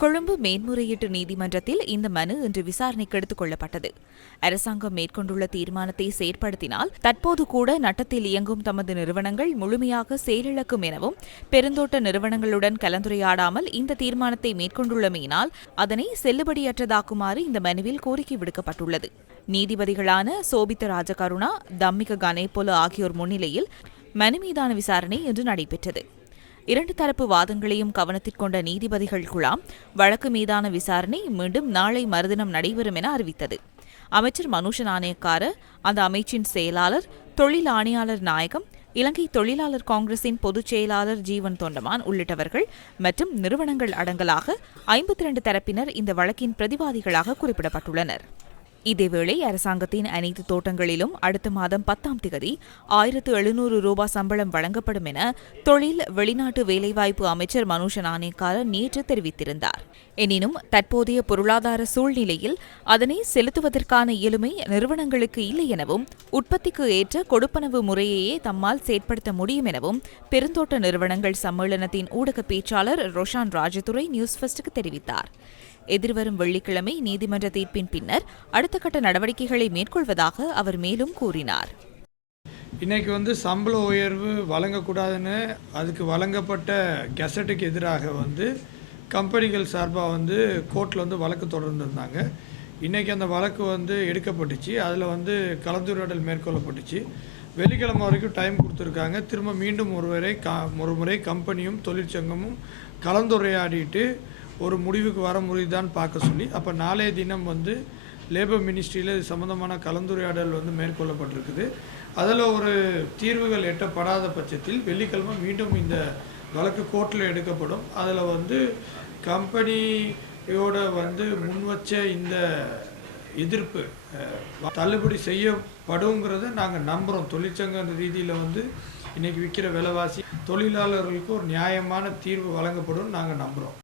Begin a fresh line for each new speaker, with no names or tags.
கொழும்பு மேன்முறையீட்டு நீதிமன்றத்தில் இந்த மனு இன்று விசாரணைக்கு எடுத்துக் கொள்ளப்பட்டது. அரசாங்கம் மேற்கொண்டுள்ள தீர்மானத்தை செயற்படுத்தினால் தற்போது கூட நட்டத்தில் இயங்கும் தமது நிறுவனங்கள் முழுமையாக செயலிழக்கும் எனவும் பெருந்தோட்ட நிறுவனங்களுடன் கலந்துரையாடாமல் இந்த தீர்மானத்தை மேற்கொண்டுள்ளமையினால் அதனை செல்லுபடியற்றதாக்குமாறு இந்த மனுவில் கோரிக்கை விடுக்கப்பட்டுள்ளது. நீதிபதிகளான சோபித்த ராஜகருணா தம்மிக கணேபொல ஆகியோர் முன்னிலையில் மனு மீதான விசாரணை இன்று நடைபெற்றது. இரண்டு தரப்பு வாதங்களையும் கவனத்தில் கொண்ட நீதிபதிகள் குழாம் வழக்கு மீதான விசாரணை மீண்டும் நாளை மறுதினம் நடைபெறும் என அறிவித்தது. அமைச்சர் மனுஷ நாணயக்கார அந்த அமைச்சின் செயலாளர் தொழில் ஆணையாளர் நாயகம் இலங்கை தொழிலாளர் காங்கிரசின் பொதுச் செயலாளர் ஜீவன் தொண்டமான் உள்ளிட்டவர்கள் மற்றும் நிறுவனங்கள் அடங்கலாக ஐம்பத்தி இரண்டு தரப்பினர் இந்த வழக்கின் பிரதிவாதிகளாக குறிப்பிடப்பட்டுள்ளனர். இதேவேளை அரசாங்கத்தின் அனைத்து தோட்டங்களிலும் அடுத்த மாதம் பத்தாம் திகதி ஆயிரத்து எழுநூறு ரூபாய் சம்பளம் வழங்கப்படும் என தொழில் வெளிநாட்டு வேலைவாய்ப்பு அமைச்சர் மனுஷ நாணயக்கார நேற்று தெரிவித்திருந்தார். எனினும் தற்போதைய பொருளாதார சூழ்நிலையில் அதனை செலுத்துவதற்கான இயலுமை நிறுவனங்களுக்கு இல்லை எனவும் உற்பத்திக்கு ஏற்ற கொடுப்பனவு முறையையே தம்மால் செயற்படுத்த முடியும் எனவும் பெருந்தோட்ட நிறுவனங்கள் சம்மேளனத்தின் ஊடக பேச்சாளர் ரோஷான் ராஜதுரை நியூஸ் ஃபர்ஸ்டுக்கு தெரிவித்தார். எதிர்வரும் வெள்ளிக்கிழமை நீதிமன்ற தீர்ப்பின் பின்னர் அடுத்த கட்ட நடவடிக்கைகளை மேற்கொள்வதாக அவர் மேலும் கூறினார்.
இன்னைக்கு வந்து சம்பள உயர்வு வழங்கக்கூடாதுன்னு அதுக்கு வழங்கப்பட்ட கெசட்டுக்கு எதிராக வந்து கம்பெனிகள் சார்பாக வந்து கோர்ட்டில் வந்து வழக்கு தொடர்ந்துருந்தாங்க. இன்றைக்கி அந்த வழக்கு வந்து எடுக்கப்பட்டுச்சு. அதில் வந்து கலந்துரையாடல் மேற்கொள்ளப்பட்டுச்சு. வெள்ளிக்கிழமை வரைக்கும் டைம் கொடுத்துருக்காங்க. திரும்ப மீண்டும் ஒருவரை க ஒரு முறை கம்பெனியும் தொழிற்சங்கமும் கலந்துரையாடிட்டு ஒரு முடிவுக்கு வர முடியுதான்னு பார்க்க சொல்லி அப்போ நாளைய தினம் வந்து லேபர் மினிஸ்ட்ரியில் இது சம்மந்தமான கலந்துரையாடல் வந்து மேற்கொள்ளப்பட்டிருக்குது. அதில் ஒரு தீர்வுகள் எட்டப்படாத பட்சத்தில் வெள்ளிக்கிழமை மீண்டும் இந்த வழக்கு கோர்ட்டில் எடுக்கப்படும். அதில் வந்து கம்பெனியோட வந்து முன் வச்ச இந்த எதிர்ப்பு தள்ளுபடி செய்யப்படுங்கிறத நாங்கள் நம்புகிறோம் தொழிற்சங்க ரீதியில் வந்து இன்றைக்கி விற்கிற விலைவாசி தொழிலாளர்களுக்கு ஒரு நியாயமான தீர்வு வழங்கப்படும் நாங்கள் நம்புகிறோம்